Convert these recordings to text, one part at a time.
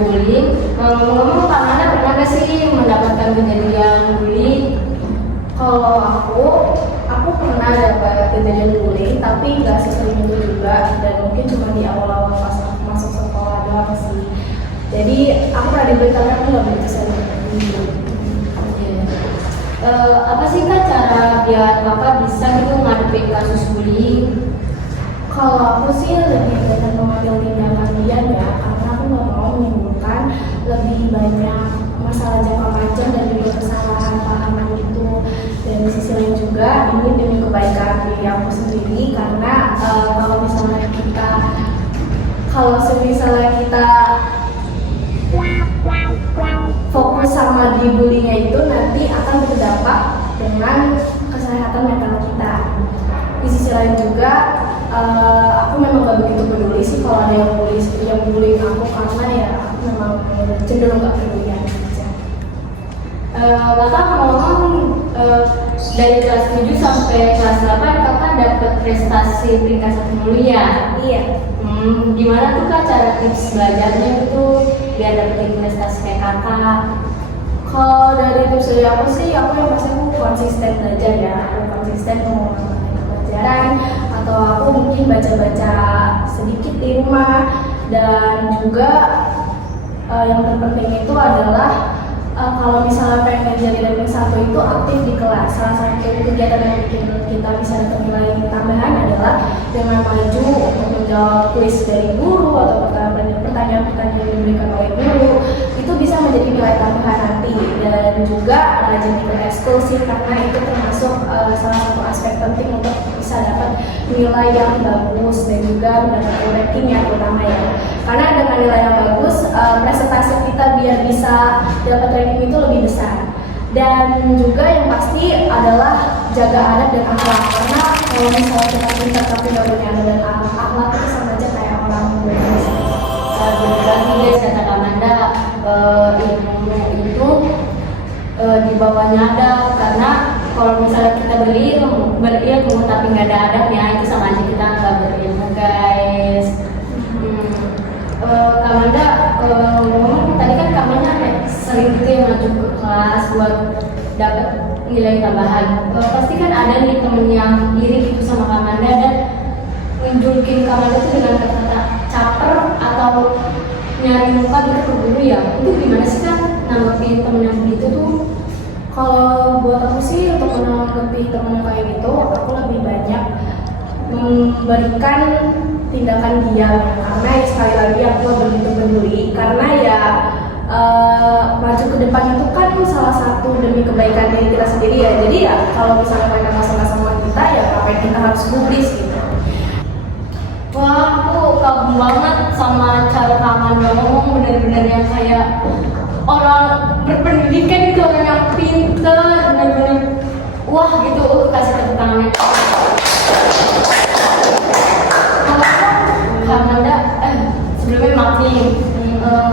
bullying. Ngomong-ngomong, Kak Nana pernah nggak sih mendapatkan kejadian bullying? Kalau aku pernah dapat kejadian bullying, tapi nggak sesering itu juga, dan mungkin cuma di awal-awal pas aku masuk sekolah doang sih. Jadi aku pernah dibully tapi aku nggak begitu sering bullying. Apa sih Kak cara biar Kakak bisa gitu ngadepin kasus bullying? Kalau aku sih lebih banyak mengambil tindakan dia ya, karena aku nggak mau menimbulkan lebih banyak masalah jangka panjang dan juga kesalahan pahaman itu. Dan di sisi lain juga ini demi kebaikan diri aku sendiri, karena kalau misalnya kita fokus sama dibullynya itu nanti akan berdampak dengan kesehatan mental kita. Di sisi lain juga aku memang gak begitu peduli sih kalau ada yang bullying aku, karena ya aku memang cenderung gak peduli aja. Kakak ngomong dari kelas 7 sampai kelas 8 Kakak dapat prestasi tingkat 1 mulu ya? Iya. Gimana tuh Kak cara tips belajarnya gitu biar dapetin prestasi kayak Kakak? Kalau dari tips dari aku sih, aku yang pasti aku konsisten belajar ya, aku konsisten mengulang pelajaran, atau aku mungkin baca-baca sedikit di rumah. Dan juga yang terpenting itu adalah kalau misalnya pengen jadi ranking 1 itu aktif di kelas. Salah satu kegiatan yang bikin kita bisa dapat nilai tambahan adalah dengan maju untuk menjawab kuis dari guru atau pertanyaan-pertanyaan yang diberikan oleh guru. Itu bisa menjadi nilai tambahan nanti. Dan juga rajin ikut ekskul sih, karena itu termasuk salah satu aspek penting untuk bisa dapat nilai yang bagus dan juga mendapatkan ranking yang utama ya. Karena dengan nilai yang bagus, presentasi kita biar bisa dapat ranking itu lebih besar. Dan juga yang pasti adalah jaga adab dan akhlak, karena kalau misalnya kita pintar tapi nggak punya adab dan akhlak itu sama aja kayak orang bodoh. Bener lagi guys kata Kak Manda, ilmu itu di bawahnya adab, karena kalau misalnya kita berilmu tapi nggak ada adabnya, itu sama aja kita nggak berilmu guys. Kak Manda, ngomong tadi kan Kak Manda sering gitu yang maju ke kelas buat dapat nilai tambahan. Pasti kan ada nih temen yang iri gitu sama Kak Manda dan nunjukin Kak Manda itu dengan kata-kata caper atau nyari muka gitu ke guru ya. Itu gimana sih kan nanggepin temen yang begitu tuh? Kalau buat aku sih, untuk menanggapi temen yang kayak gitu, aku lebih banyak memberikan tindakan diam, karena sekali lagi aku gak begitu peduli, karena ya maju ke depan itu kan salah satu demi kebaikan diri kita sendiri ya. Jadi ya kalau misalnya mereka nggak suka sama kita, ya ngapain kita harus gubris gitu. Wah, aku kagum banget sama cara Kak Manda ngomong, bener-bener yang kayak orang berpendidikan gitu, orang yang pinter, bener-bener wah gitu, kasih tepuk tangan. Kak Manda, sebelumnya maaf nih,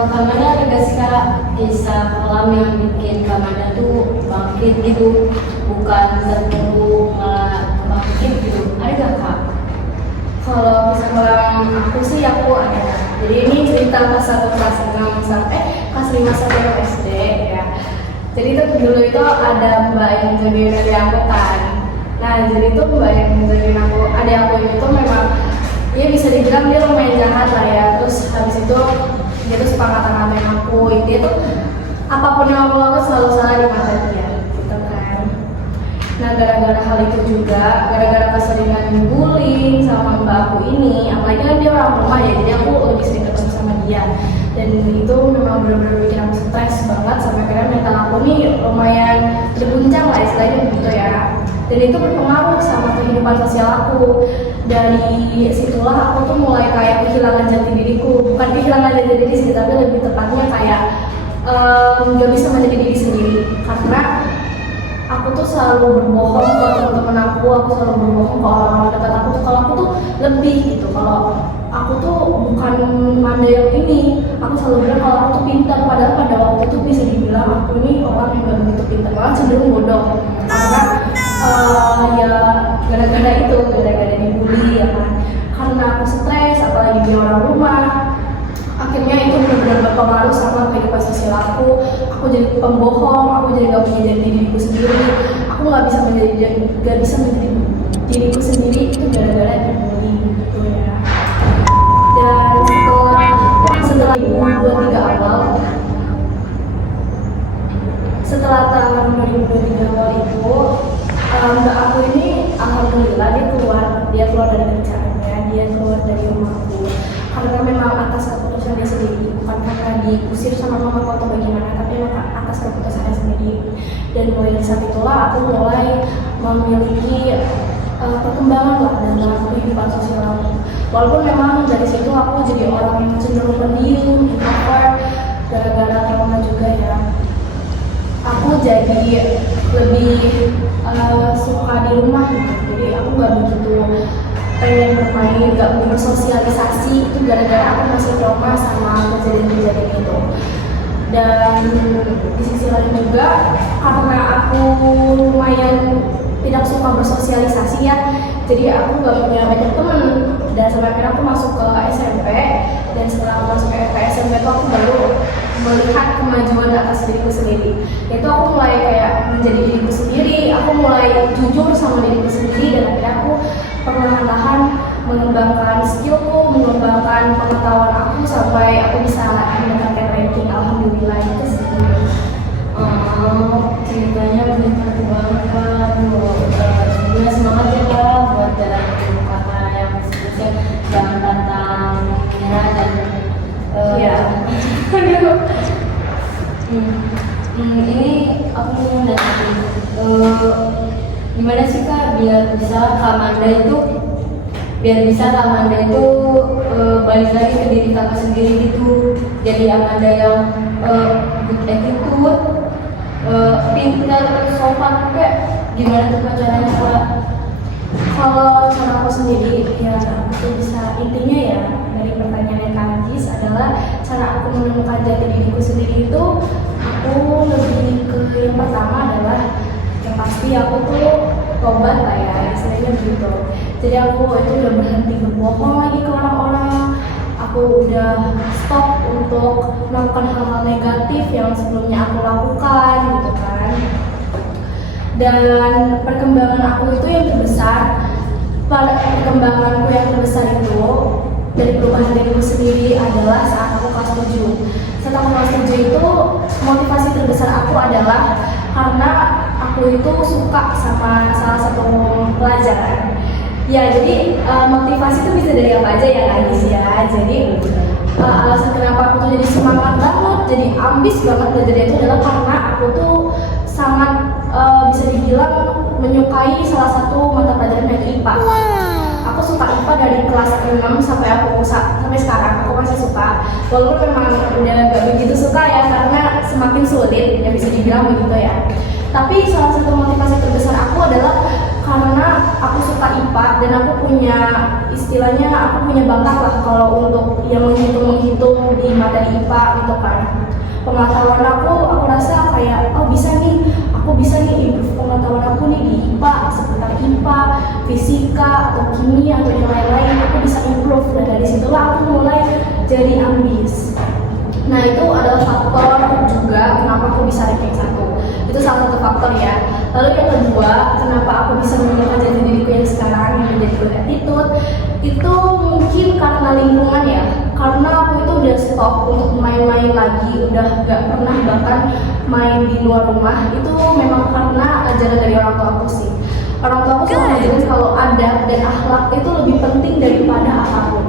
Kak Manda ada gak sih Kak kisah kelam yang bikin Kak Manda tuh bangkit gitu, bukan tertunggu malah bangkit gitu, ada gak Kak? Kalau kisah kelam aku sih, aku ada. Jadi ini cerita pas aku kelas 6 sampai kelas 5 sampai SD ya. Jadi itu dulu itu ada mbak yang jagain adik aku kan. Nah jadi itu mbak yang jagain aku, adik aku itu memang ya bisa dibilang dia lumayan jahat lah ya. Terus habis itu dia tuh suka ngata-ngatain aku. Dia tuh apapun yang aku lakukan selalu salah di mata dia gitu kan. Nah gara-gara hal itu juga, gara-gara keseringan dibullying sama mbak aku ini, apalagi kan dia orang rumah ya, jadi aku lebih sering ketemu sama dia. Dan itu memang benar-benar bikin aku stres banget, sampai akhirnya mental aku nih lumayan terguncang lah istilahnya begitu ya. Dan itu berpengaruh sama kehidupan sosial aku. Dari situlah aku tuh mulai kayak kehilangan jati diriku, bukan kehilangan jati diri sih, tapi lebih tepatnya kayak nggak bisa menjadi diri sendiri, karena aku tuh selalu berbohong ke teman-teman aku selalu berbohong ke orang-orang dekat aku tuh, kalau aku tuh lebih gitu, kalau aku tuh bukan Manda yang ini, aku selalu bilang kalau aku tuh pintar, padahal pada waktu itu bisa dibilang aku ini orang yang gak begitu pintar, malah cenderung bodoh, karena ya gara-gara dibully ya kan, karena aku stres, apalagi dia orang rumah, akhirnya itu benar-benar berpengaruh sama kehidupan sosial aku jadi pembohong, aku jadi gak punya jati diriku sendiri, aku gak bisa menjadi diriku sendiri itu gara-gara dibully gitu ya. Dan setelah 2023 awal, setelah tahun 2023 awal itu, mbak aku ini alhamdulillah dia keluar dari kerjaannya, dia keluar dari rumahku karena memang atas keputusan dia sendiri, bukan karena diusir sama mama atau bagaimana, tapi memang atas keputusannya sendiri. Dan mulai dari saat itulah aku mulai memiliki perkembangan lah dalam kehidupan sosial aku. Walaupun memang dari situ aku jadi orang yang cenderung pendiam, introvert, gara-gara trauma juga ya. Aku jadi lebih suka di rumah gitu. Jadi aku gak begitu pengen bermain, gak mau bersosialisasi, itu gara-gara aku masih trauma sama kejadian-kejadian itu. Dan di sisi lain juga karena aku lumayan tidak suka bersosialisasi ya, jadi aku gak punya banyak temen. Dan sampai akhirnya aku masuk ke SMP, dan setelah masuk ke SMP itu aku baru melihat kemajuan atas diriku sendiri. Yaitu aku mulai kayak menjadi diriku sendiri, aku mulai jujur sama diriku sendiri, dan akhirnya aku perlahan-lahan mengembangkan skillku, mengembangkan pengetahuan aku sampai aku bisa mendapatkan ranking. Alhamdulillah itu sih. Ceritanya menikmati banget Kak. Sebenarnya semangat ya Kak buat jalan hidup Kakak yang seterusnya, jangan pantang menyerah dan ini aku mau nanya gimana sih Kak biar bisa Kamanda itu balik lagi ke diri Kakak sendiri gitu, jadi Amanda yang good attitude, pintar, sopan, kayak gimana tuh Kak caranya Kak? Kalau cara aku sendiri ya aku bisa, intinya ya dari pertanyaan yang Kak Ajis adalah cara aku menemukan jati diriku sendiri itu, aku lebih ke yang pertama adalah yang pasti aku tuh tobat lah ya, istilahnya begitu. Jadi aku itu udah berhenti berbohong lagi ke orang-orang, aku udah stop untuk melakukan hal-hal negatif yang sebelumnya aku lakukan gitu kan. Dan perkembangan aku itu yang terbesar, perkembanganku yang terbesar itu dari perubahan diriku sendiri adalah saat aku kelas 7. Saat aku kelas 7 itu motivasi terbesar aku adalah karena aku itu suka sama salah satu pelajaran. Ya jadi motivasi itu bisa dari apa aja ya guys ya. Jadi alasan kenapa aku tuh jadi semangat banget, jadi ambis banget belajar itu adalah karena aku tuh sangat bisa dibilang menyukai salah satu mata pelajaran yaitu IPA. Aku suka IPA dari kelas 6 sampai sekarang aku masih suka. Walaupun memang udah gak begitu suka ya karena semakin sulit ya bisa dibilang begitu ya. Tapi salah satu motivasi terbesar aku adalah karena aku suka IPA dan aku punya istilahnya aku punya bakat lah kalau untuk yang menghitung di materi IPA gitu kan. Pengetahuan aku rasa kayak aku bisa nih improve pengetahuan aku nih di IPA, seputar IPA, fisika atau kimia atau yang lain-lain, aku bisa improve. Dan dari situlah aku mulai jadi ambis. Nah itu adalah faktor juga kenapa aku bisa ranking 1. Itu salah satu faktor ya. Lalu yang kedua, kenapa aku bisa menemukan jati diriku yang sekarang yang menjadi good attitude, itu mungkin karena lingkungan ya. Karena aku itu udah stop untuk main-main lagi, udah gak pernah bahkan main di luar rumah. Itu memang karena ajaran dari orang tua aku sih. Orang tua aku selalu ngajarin kalau adab dan akhlak itu lebih penting daripada apapun.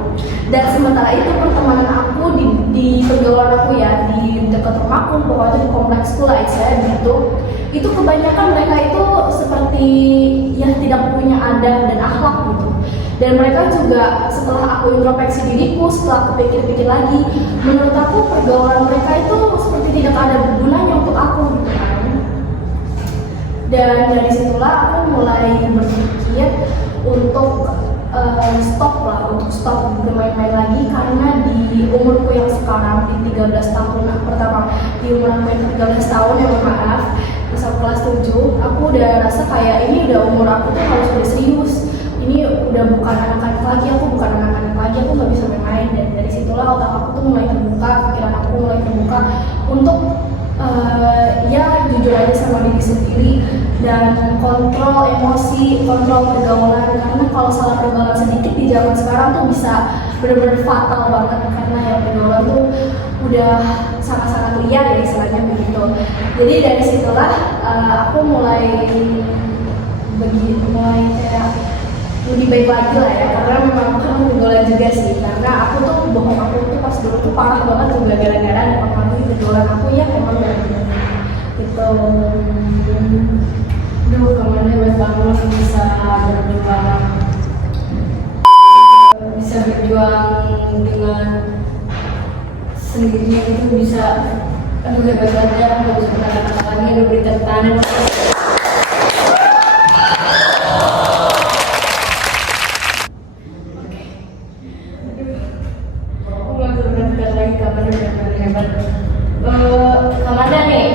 Dan sementara itu pertemanan aku di pergaulan aku ya, di dekat rumahku, pokoknya di kompleksku lah saya gitu, itu kebanyakan mereka itu seperti ya tidak punya adab dan akhlak gitu. Dan mereka juga setelah aku introspeksi diriku, setelah aku pikir-pikir lagi, menurut aku pergaulan mereka itu seperti tidak ada gunanya untuk aku gitu kan. Dan dari situlah aku mulai berpikir untuk stop bermain-main lagi, karena di umurku yang sekarang di 13 tahun di umur aku yang 13 tahun ya mohon maaf, misal kelas 7, aku udah rasa kayak ini udah umur aku tuh harus udah serius, ini udah bukan anak-anak lagi, aku bukan anak-anak lagi, aku nggak bisa main-main. Dan dari situlah otak aku tuh mulai terbuka, pikiran aku mulai terbuka untuk ya jujur aja sama diri sendiri dan kontrol emosi, kontrol pergaulan. Karena kalau salah pergaulan sedikit di zaman sekarang tuh bisa benar-benar fatal banget, karena ya pergaulan tuh udah sangat-sangat liar ya istilahnya begitu. Jadi dari situlah aku mulai kayak lebih baik lagi lah ya, karena memang kan pergaulan juga sih. Karena aku tuh bohong, aku tuh pas dulu tuh parah banget juga gara-gara ada pengaruh pergaulan aku ya emang benar-benar gitu. Aduh, kamu hebat banget bisa berjuang, bisa berjuang dengan sendirinya itu bisa. Aduh, hebat banget ya, aku bisa berkata-kata lagi, aduh beri tepuk tangan. Kamanda nih,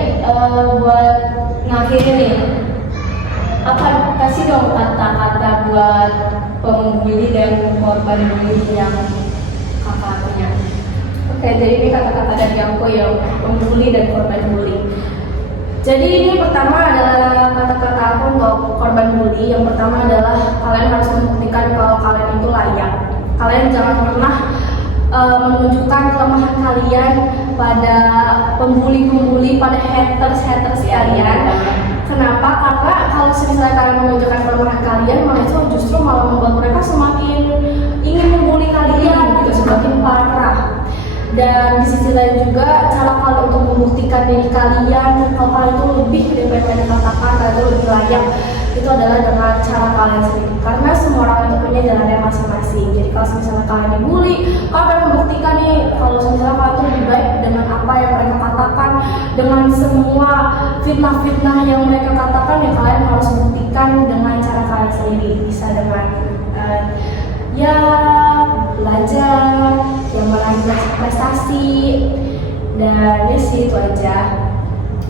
buat ngakhirin nih, apa kasih dong kata-kata buat pembuli dan korban bully yang kakak punya. Oke, jadi ini kata-kata dari aku yang pembuli dan korban bully. Jadi ini pertama adalah kata-kata aku untuk korban bully. Yang pertama adalah kalian harus membuktikan kalau kalian itu layak. Kalian jangan pernah menunjukkan kelemahan kalian pada pembuli-pembuli, pada haters kalian. Kenapa? Karena kalau misalnya kalian menunjukkan kelemahan kalian, malah itu justru malah membuat mereka semakin ingin membuli kalian, gitu, semakin parah. Dan di sisi lain juga cara kalian untuk membuktikan diri kalian kalau kalian itu lebih daripada yang katakan, kalian itu lebih layak, itu adalah dengan cara kalian sendiri. Karena semua orang itu punya jalannya masing-masing. Jadi kalau misalnya kalian dibully, kalian membuktikan nih kalau misalnya kalian itu lebih baik dengan apa yang mereka katakan, dengan semua fitnah-fitnah yang mereka katakan, ya kalian harus buktikan dengan cara kalian sendiri. Bisa dengan ya belajar, yang meraih prestasi, dan ya sih itu aja.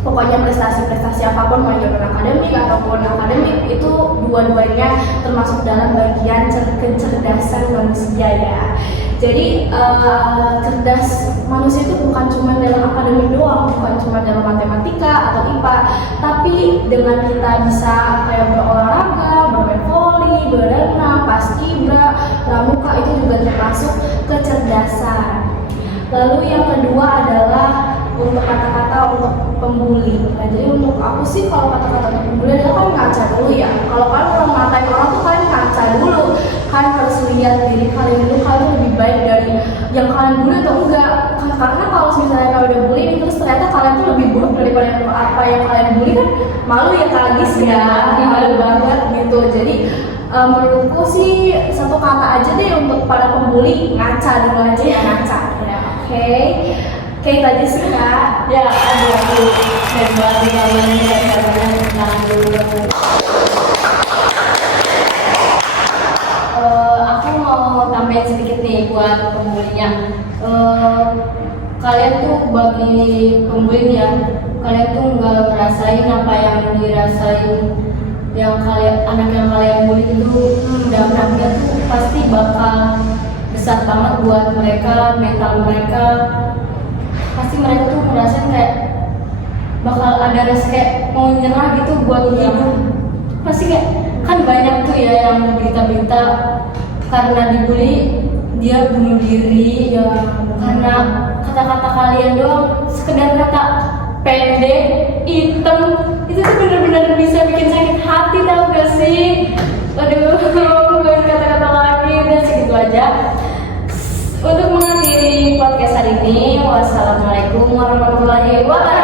Pokoknya prestasi apapun, mau itu akademik ataupun akademik, itu dua-duanya termasuk dalam bagian kecerdasan manusia ya. Jadi cerdas manusia itu bukan cuma dalam akademik doang, bukan cuma dalam matematika atau IPA, tapi dengan kita bisa kayak berolahraga, bermain voli, berenang, paskibra, pramuka, itu juga termasuk kecerdasan. Lalu yang kedua adalah untuk kata-kata untuk pembuli. Nah, jadi untuk aku sih kalau kata-kata untuk pembuli adalah kan ngaca dulu ya. Kalau kalian mau ngatain orang tuh kalian ngaca dulu. Kalian harus lihat diri kalian dulu, kalian lebih baik dari yang kalian bully atau enggak. Karena kalau misalnya kalian udah bully terus ternyata kalian tuh lebih buruk daripada apa yang kalian bully, kan malu ya kadis ya, malu banget gitu. Jadi menurutku sih satu kata aja deh untuk para pembuli, ngaca dulu aja ya, ngaca ya. Oke, itu aja sih Kak. Ya, aku hebat nih kalian ini kata-katanya tentang dulu. Aku mau tambahin sedikit nih buat pembulinya. Kalian tuh bagi pembuli ya, kalian tuh nggak ngerasain apa yang dirasain yang anak yang kalian bully itu. Dampaknya tuh pasti bakal besar banget buat mereka, mental mereka. Pasti mereka tuh ngerasain kayak bakal ada rasa kayak mau nyerah gitu buat hidup. Pasti kayak kan banyak tuh ya yang berita-berita karena dibully dia bunuh diri ya, karena kata-kata kalian doang, sekedar kata pendek, hitam, itu tuh bener-bener bisa bikin sakit hati, tau gak sih? Aduh, gue kata-kata lagi, udah segitu aja. Untuk mengakhiri podcast hari ini, wassalamualaikum warahmatullahi wabarakatuh.